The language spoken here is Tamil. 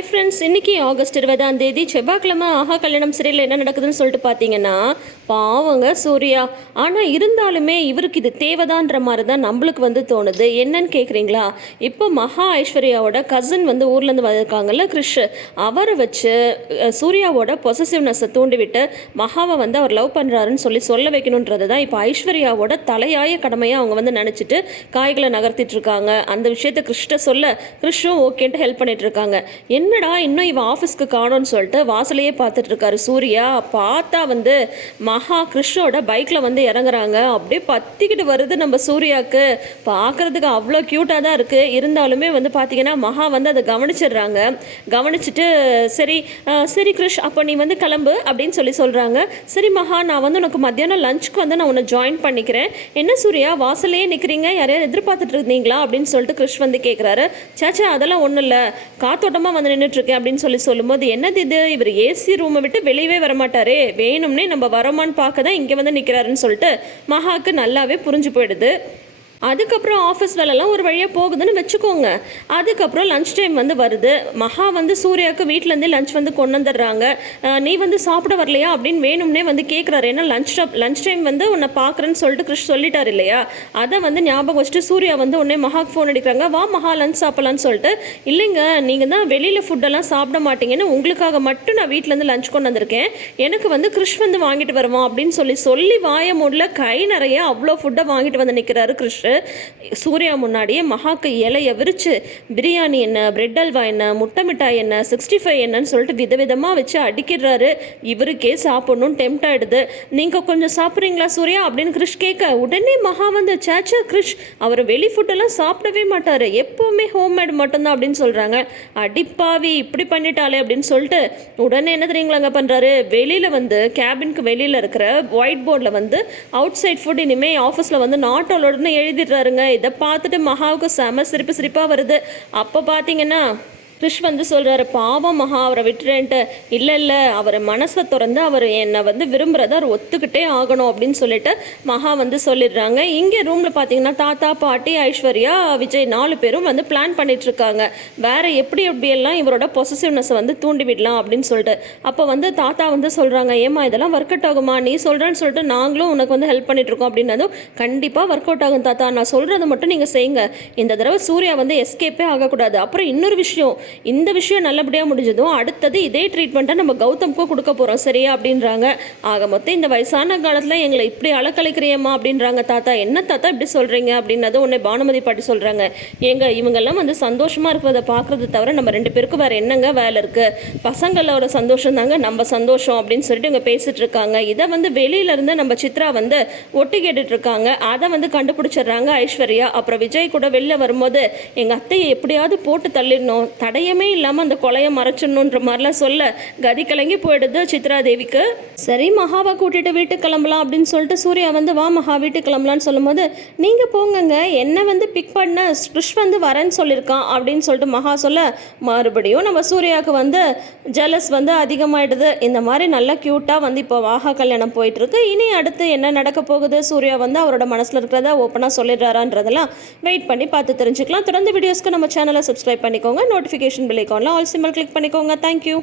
ஹாய் ஃப்ரெண்ட்ஸ் இன்னைக்கு ஆகஸ்ட் இருபதாம் தேதி செவ்வாய்க்கிழமை ஆஹா கல்யாணம் சிறையில் என்ன நடக்குதுன்னு சொல்லிட்டு பார்த்தீங்கன்னா பாவங்க சூர்யா. ஆனால் இருந்தாலுமே இவருக்கு இது தேவைதான்ற மாதிரி தான் நம்மளுக்கு வந்து தோணுது. என்னன்னு கேட்குறீங்களா இப்போ மகா ஐஸ்வர்யாவோட கசின் வந்து ஊர்லேருந்து வந்திருக்காங்கல்ல கிறிஷ் அவரை வச்சு சூர்யாவோட பொசசிவ்னஸை தூண்டிவிட்டு மகாவை வந்து அவர் லவ் பண்ணுறாருன்னு சொல்லி சொல்ல வைக்கணுன்றது தான் இப்போ ஐஸ்வர்யாவோட தலையாய கடமையாக அவங்க வந்து நினச்சிட்டு காய்களை நகர்த்திட்டு இருக்காங்க. அந்த விஷயத்தை கிறிஷ்ட சொல்ல கிறிஷும் ஓகேன்ட்டு ஹெல்ப் பண்ணிட்டு இருக்காங்க. என்னடா இன்னும் இவன் ஆஃபீஸ்க்கு காணோன்னு சொல்லிட்டு வாசலையே பார்த்துட்டு இருக்காரு. சூர்யா பார்த்தா வந்து மகா கிறிஷோட பைக்கில் வந்து இறங்குறாங்க. அப்படியே பத்திக்கிட்டு வருது நம்ம சூர்யாவுக்கு பார்க்கறதுக்கு அவ்வளோ க்யூட்டாக தான் இருக்குது இருந்தாலுமே வந்து பார்த்தீங்கன்னா மகா வந்து அதை கவனிச்சிடுறாங்க. கவனிச்சுட்டு சரி சரி கிருஷ் அப்போ நீ வந்து கிளம்பு அப்படின்னு சொல்லி சொல்கிறாங்க சரி மகா நான் வந்து உனக்கு மத்தியானம் லஞ்சுக்கு வந்து நான் உன்னை ஜாயின் பண்ணிக்கிறேன். என்ன சூர்யா வாசல்லையே நிற்கிறீங்க யாரையாவது எதிர்பார்த்துட்டு இருந்தீங்களா? அப்படின்னு சொல்லிட்டு கிருஷ் வந்து கேட்குறாரு சேச்சா அதெல்லாம் ஒன்றும் இல்லை. காத்தோட்டமாக வந்து நின்றுட்டுருக்கேன் அப்படின்னு சொல்லி சொல்லும்போது என்னது இது? இவர் ஏசி ரூமை விட்டு வெளியவே வரமாட்டாரே. வேணும்னே நம்ம வரோமான்னு பார்க்க தான் இங்கே வந்து நிற்கிறாருன்னு சொல்லிட்டு மகாக்கு நல்லாவே புரிஞ்சு போயிடுது. அதுக்கப்புறம் ஆஃபீஸ் வேலைலாம் ஒரு வழியாக போகுதுன்னு வச்சுக்கோங்க. அதுக்கப்புறம் லஞ்ச் டைம் வந்து வருது. மகா வந்து சூர்யாவுக்கு வீட்டிலேருந்தே லஞ்ச் வந்து கொண்டு வந்துடுறாங்க. நீ வந்து சாப்பிட வரலையா அப்படின்னு வேணும்னே வந்து கேட்குறாரு ஏன்னா லஞ்ச் லஞ்ச் டைம் வந்து உன்னை பார்க்குறேன்னு சொல்லிட்டு கிறிஷ் சொல்லிட்டார் இல்லையா? அதை வந்து ஞாபகம் வச்சுட்டு சூர்யா வந்து உடனே மகாக்கு ஃபோன் அடிக்கிறாங்க. வா மகா லஞ்ச் சாப்பிட்லான்னு சொல்லிட்டு இல்லைங்க நீங்கள் தான் வெளியில் ஃபுட்டெல்லாம் சாப்பிட மாட்டீங்கன்னு உங்களுக்காக மட்டும் நான் வீட்டிலேருந்து லஞ்ச் கொண்டு வந்திருக்கேன். எனக்கு வந்து கிறிஷ் வந்து வாங்கிட்டு வருவான் அப்படின்னு சொல்லி சொல்லி வாய மூடில் கை நிறைய அவ்வளோ ஃபுட்டை வாங்கிட்டு வந்து நிற்கிறாரு போட்டு சூர்யா முன்னாடியே மகாக்கு இலையை விரித்து பிரியாணி என்ன பிரெட் அல்வா என்ன முட்டை மிட்டாய் என்ன சிக்ஸ்டி ஃபைவ் என்னன்னு சொல்லிட்டு விதவிதமாக வச்சு அடிக்கிறாரு. இவருக்கே சாப்பிடணும்னு டெம்ட் ஆகிடுது நீங்கள் கொஞ்சம் சாப்பிட்றீங்களா சூர்யா? அப்படின்னு கிறிஷ் கேட்க உடனே மகா வந்து சேச்சா கிறிஷ் அவர் வெளி ஃபுட்டெல்லாம் சாப்பிடவே மாட்டார். எப்போவுமே ஹோம்மேட் மட்டும்தான் அப்படின்னு சொல்கிறாங்க அடிப்பாவி இப்படி பண்ணிட்டாலே அப்படின்னு சொல்லிட்டு உடனே என்ன தெரியுங்களாங்க பண்ணுறாரு வெளியில் வந்து கேபினுக்கு வெளியில் இருக்கிற ஒயிட் போர்டில் வந்து அவுட் சைட் ஃபுட் இனிமேல் ஆஃபீஸில் வந்து நாட் அலோடுன்னு எழுதிடுறாருங்க இதை பார்த்துட்டு மகாவுக்கு செம சிரிப்பு சிரிப்பாக வருது. அப்போ பார்த்தீங்கன்னா கிறிஷ் வந்து சொல்கிறாரு பாவம் மகா அவரை விட்டுறேன்ட்டு இல்லை இல்லை அவர் மனசை திறந்து அவர் என்னை வந்து விரும்புகிறத அவர் ஒத்துக்கிட்டே ஆகணும் அப்படின்னு சொல்லிட்டு மகா வந்து சொல்லிடுறாங்க. இங்கே ரூமில் பார்த்தீங்கன்னா தாத்தா பாட்டி ஐஸ்வர்யா விஜய் நாலு பேரும் வந்து பிளான் பண்ணிகிட்ருக்காங்க வேறு எப்படி எப்படியெல்லாம் இவரோட பொசசிவ்னஸை வந்து தூண்டி விடலாம் அப்படின்னு சொல்லிட்டு. அப்போ வந்து தாத்தா வந்து சொல்கிறாங்க ஏமா இதெல்லாம் ஒர்க் அவுட் ஆகுமா? நீ சொல்கிறேன்னு சொல்லிட்டு நாங்களும் உனக்கு வந்து ஹெல்ப் பண்ணிட்டு இருக்கோம் அப்படின்னதும் கண்டிப்பாக ஒர்க் அவுட் ஆகும் தாத்தா. நான் சொல்கிறத மட்டும் நீங்கள் செய்யுங்க. இந்த தடவை சூர்யா வந்து எஸ்கேப்பே ஆகக்கூடாது. அப்புறம் இன்னொரு விஷயம் இந்த விஷயம் நல்லபடியாக முடிஞ்சதும் அடுத்தது இதே ட்ரீட்மெண்ட்டை நம்ம கௌதம்க்கும் கொடுக்க போகிறோம் சரியா? அப்படின்றாங்க. ஆக மொத்தம் இந்த வயசான காலத்தில் எங்களை இப்படி அலக்கழிக்கிறியம்மா? அப்படின்றாங்க தாத்தா. என்ன தாத்தா இப்படி சொல்கிறீங்க அப்படின்னது உன்னை பானுமதி பாட்டி சொல்கிறாங்க ஏங்க இவங்கெல்லாம் வந்து சந்தோஷமாக இருக்கிறத பார்க்குறது தவிர நம்ம ரெண்டு பேருக்கும் வேறு என்னங்க வேலை இருக்குது பசங்களோட சந்தோஷம் தாங்க நம்ம சந்தோஷம் அப்படின்னு சொல்லிட்டு இவங்க பேசிட்டு இருக்காங்க. இதை வந்து வெளியில இருந்து நம்ம சித்ரா வந்து ஒட்டி கேட்டுட்டு இருக்காங்க. அதை வந்து கண்டுபிடிச்சிடுறாங்க ஐஸ்வர்யா. அப்புறம் விஜய் கூட வெளில வரும்போது எங்கள் அத்தையை எப்படியாவது போட்டு தள்ளிடணும். தடை தடயமே இல்லாமல் அந்த கொலையை மறைச்சிடணுன்ற மாதிரிலாம் சொல்ல கதி கலங்கி போயிடுது சித்ரா தேவிக்கு. சரி மகாவை கூட்டிட்டு வீட்டுக்கு கிளம்பலாம் அப்படின்னு சொல்லிட்டு சூர்யா வந்து வா மகா வீட்டுக்கு கிளம்பலான்னு சொல்லும்போது நீங்கள் போங்கங்க என்ன வந்து பிக் பண்ண கிறிஷ் வந்து வரேன்னு சொல்லியிருக்கான் அப்படின்னு சொல்லிட்டு மகா சொல்ல மறுபடியும் நம்ம சூர்யாவுக்கு வந்து ஜலஸ் வந்து அதிகமாயிடுது. இந்த மாதிரி நல்லா க்யூட்டாக வந்து இப்போ வாகா கல்யாணம் போயிட்டுருக்கு. இனி அடுத்து என்ன நடக்க போகுது? சூர்யா வந்து அவரோட மனசில் இருக்கிறத ஓப்பனாக சொல்லிடுறாரான்றதெல்லாம் வெயிட் பண்ணி பார்த்து தெரிஞ்சுக்கலாம். தொடர்ந்து வீடியோஸ்க்கு நம்ம சேனலை சப்ஸ்கிரைப் பண்ணிக்கோங்க. நோட்டிஃபிகேஷன் நோட்டிஃபிகேஷன் பில் ஐக்கானில் ஆல் சிம்பிள் கிளிக் பண்ணிக்கோங்க. Thank you